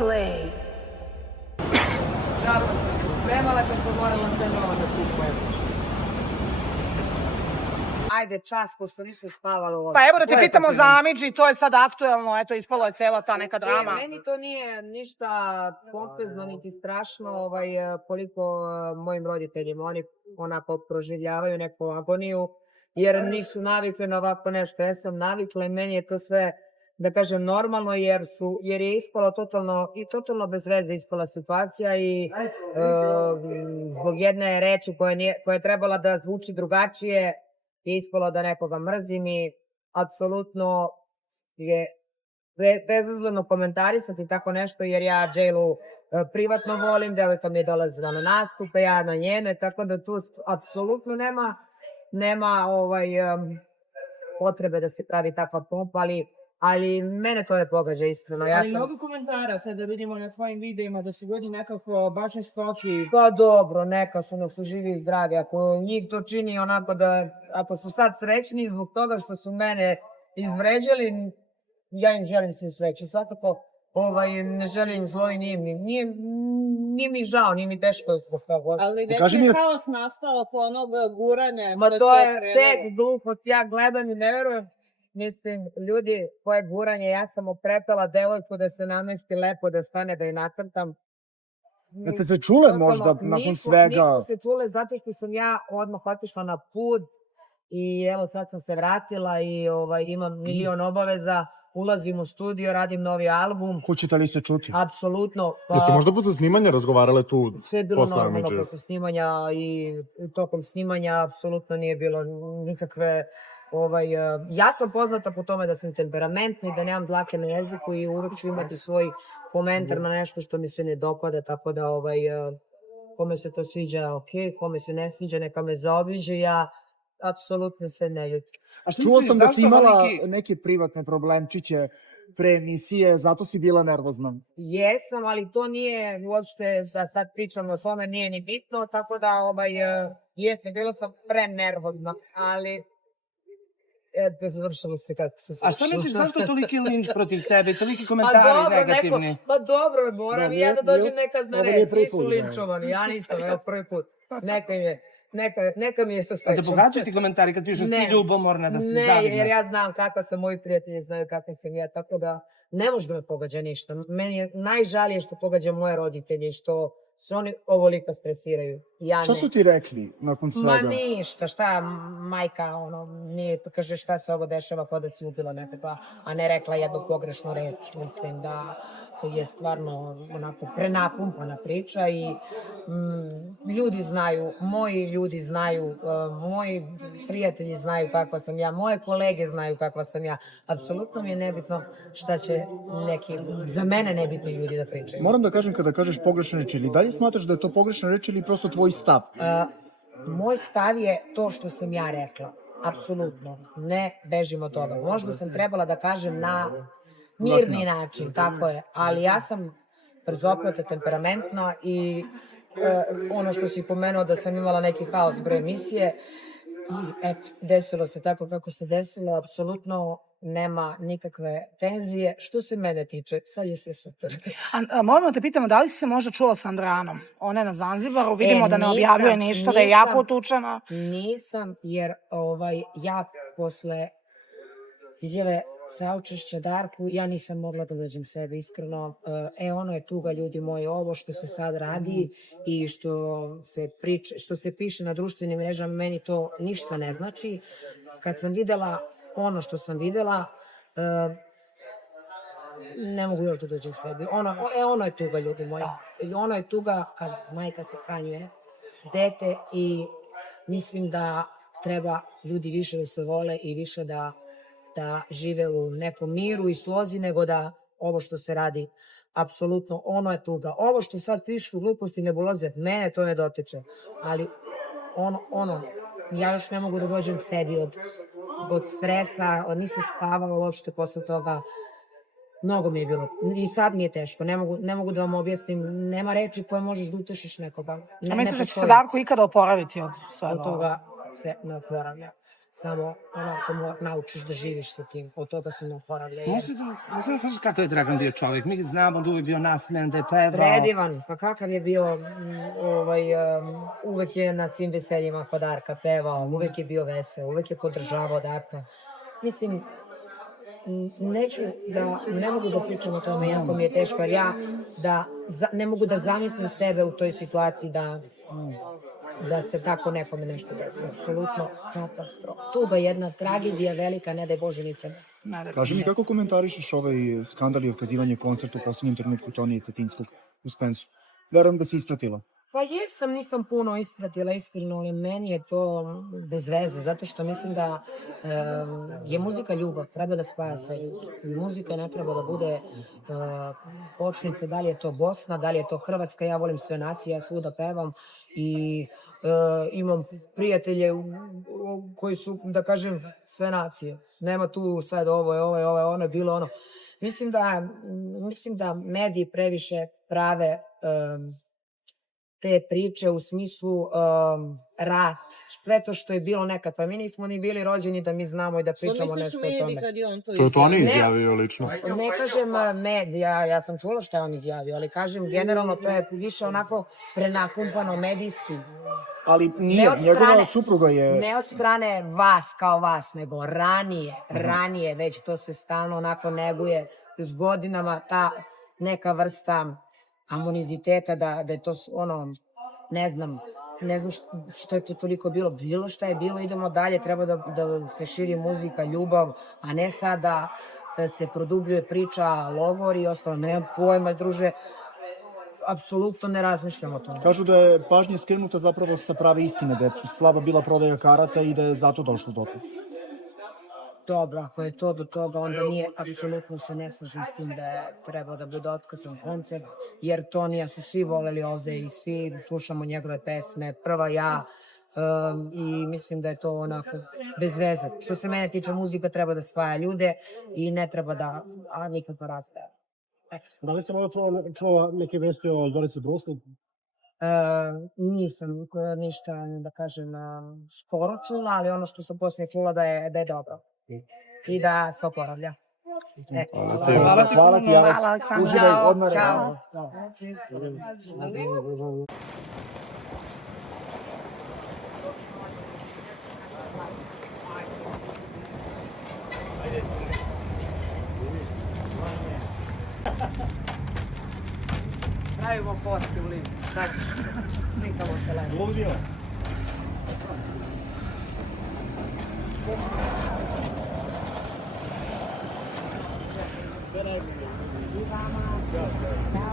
Slay. Žalno sam se spremala kad sam morala sve novo da kupujem. Ajde, čas, pošto nisam spavala u ovo. Pa evo da te pitamo za Amidži, to je sad aktuelno, eto, ispalo je cela ta neka drama. Meni to nije ništa pompezno, niti strašno, koliko mojim roditeljima. Oni onako proživljavaju neku agoniju, jer nisu navikli na ovako nešto. Ja sam navikla i meni je to sve, da kažem, normalno, jer je ispala totalno bez veze ispala situacija i zbog jedne reči koja je trebala da zvuči drugačije, je ispalo da nekoga mrzim i apsolutno je bezazleno komentarisati tako nešto, jer ja Džejlu privatno volim, devojka mi je dolazila na nastupe, ja na njene, tako da tu apsolutno nema potrebe da se pravi takva pompa, ali mene to ne pogađa iskreno. Ali mnogo komentara sad da vidimo na tvojim videima da su ljudi nekako baš istoki. Pa dobro, neka su, nek su živi i zdravi. Ako njih to čini onako da, ako su sad srećni zbog toga što su mene izvređali, ja im želim sve sreće. Svakako ne želim zlo i nije mi žao, nije mi teško zbog toga. Ali već je haos nastao oko onog guranja. Ma to je tek glupost, ja gledam i ne verujem. Mislim, ljudi, koje guranje, ja sam oprepela devojku da se namesti lepo, da stane, da je nacrtam. Jeste se čule možda nakon svega? Nismo se čule zato što sam ja odmah otišla na put i evo sad sam se vratila i imam milion obaveza, ulazim u studio, radim novi album. Hoćete li se čuti? Apsolutno. Jeste možda posle snimanja razgovarale tu? Sve je bilo normalno posle snimanja i tokom snimanja apsolutno nije bilo nikakve... Ja sam poznata po tome da sam temperamentna i da nemam dlake na jeziku i uvek ću imati svoj komentar na nešto što mi se ne dopada, tako da kome se to sviđa, ok, kome se ne sviđa, neka me zaobiđe, ja apsolutno se ne ljutim. Čuo sam da si imala neke privatne problemčiće pre emisije, zato si bila nervozna. Jesam, ali to nije uopšte, da sad pričam o tome, nije ni bitno, tako da jesam, bila sam prenervozna, ali... završilo se kako se završilo. A šta misliš, zašto toliki linč protiv tebe, toliki komentari negativni? Pa dobro, moram i ja da dođem nekad na red, svi su linčovani, ja nisam, evo prvi put. Neka mi je sa srećom. A te pogađaju ti komentari kad pišu sti ljubomorna, da si zavidna? Ne, jer ja znam kakva sam, moji prijatelji znaju kakva sam ja, tako da ne može da me pogađa ništa. Meni je najžalije što pogađa moje roditelje, što se oni ovolika stresiraju. Šta su ti rekli nakon svega? Ma ništa, šta majka, nije, kaže šta se ovo dešava kao da si ubila nekoga, a ne rekla jednu pogrešnu reč. Mislim da je stvarno onako prenapumpana priča i ljudi znaju, moji ljudi znaju, moji prijatelji znaju kakva sam ja, moje kolege znaju kakva sam ja. Apsolutno mi je nebitno šta će neki, za mene nebitni ljudi da pričaju. Moram da kažem, kada kažeš pogrešna reč, ili dalje smatraš da je to pogrešna reč ili prosto tvoj stav? Moj stav je to što sam ja rekla. Apsolutno. Ne bežim od toga. Možda sam trebala da kažem na mirni način, tako je. Ali ja sam brzopleta, temperamentna i ono što si pomenuo da sam imala neki haos bre emisije i eto, desilo se tako kako se desilo, apsolutno nema nikakve tenzije. Što se mene tiče, sad je sve super. Moramo te pitamo, da li si se možda čula sa Andranom? Ona je na Zanzibaru, vidimo da ne objavljuje ništa, da je jako utučena. Nisam, jer ja posle izjave saučešća Darku, ja nisam mogla da dođem sebe, iskreno. Ono je tuga, ljudi moji, ovo što se sad radi i što se piše na društvenim mrežama, meni to ništa ne znači. Kad sam videla ono što sam videla, ne mogu još da dođem sebi. Ono je tuga, ljudi moji. Ono je tuga kad majka se hranjuje dete i mislim da treba ljudi više da se vole i više da žive u nekom miru i slozi, nego da ovo što se radi, apsolutno, ono je tuga. Ovo što sad pišu gluposti, nebuloze, mene to ne dotiče. Ali ja još ne mogu da dođem k sebi od stresa, nisam spavala uopšte posle toga. Mnogo mi je bilo. I sad mi je teško. Ne mogu da vam objasnim. Nema reči koje možeš da utešiš nekoga. A misliš da će se Darko ikada oporaviti od svega? Od toga se ne oporavlja. samo onako naučiš da živiš sa tim, od toga se ne oporavlja. Možete da kažeš kakav je Dragan bio čovjek? Mi znamo da uvijek bio nasiljan, da je pevao. Predivan, pa kakav je bio, uvek je na svim veseljima kod Darka pevao, uvek je bio vesel, uvek je podržavao Darka. Mislim, ne mogu da pričam o tome, jako mi je teško, jer ja ne mogu da zamislim sebe u toj situaciji da se tako nekome nešto desi. Apsolutno katastrofa. Tuga, jedna tragedija velika, ne daj Bože nikada. Kaži mi, kako komentarišeš ovaj skandal i otkazivanje koncerta u poslednjem trenutku Tonije Cetinskog u Spensu? Verujem da si ispratila. Pa jesam, nisam puno ispratila iskreno, ali meni je to bez veze, zato što mislim da je muzika ljubav, treba da spaja sve ljudi. Muzika ne treba da bude kočnica, da li je to Bosna, da li je to Hrvatska, ja volim sve nacije, ja svuda pevam i imam prijatelje koji su, da kažem, sve nacije. Nema tu sad ovo je ono, bilo ono. Mislim da mediji previše prave te priče u smislu rat, sve to što je bilo nekad, pa mi nismo ni bili rođeni da mi znamo i da pričamo nešto o tome. Što misliš mediji kad je on to To je Toni izjavio lično. Ne kažem medija, ja sam čula šta je on izjavio, ali kažem generalno to je više onako prenapumpano medijski. Ali nije, njegova supruga je... Ne od strane vas kao vas, nego ranije već to se stalno onako neguje s godinama, ta neka vrsta amoniziteta, da je to ono, ne znam što je to toliko bilo šta je bilo, idemo dalje, treba da se širi muzika, ljubav, a ne sad da se produbljuje priča, logor i ostalo, nema pojma, druže, apsolutno ne razmišljam o tome. Kažu da je pažnja skrenuta zapravo sa prave istine, da je slaba bila prodaja karata i da je zato došlo do toga. Dobro, ako je to do toga, onda nije, apsolutno se ne slažem s tim da je trebao da bude otkazan koncert, jer Tonija su svi voleli ovde i svi slušamo njegove pesme, prva ja, i mislim da je to onako bez veze. Što se mene tiče, muzika treba da spaja ljude i ne treba da nikako rastaje. Da li se možda čuo neke vesti o Zorici Brusli? Nisam ništa, da kažem, skoro čula, ali ono što sam poslije čula da je dobro i da se oporavlja. Hvala ti, Alex. Hvala, Aleksandra. Uživaj, odmah. Ćao. Pravimo fotke u listu. Slikamo se lepo. Ludilo. Sve najbolje. I vama.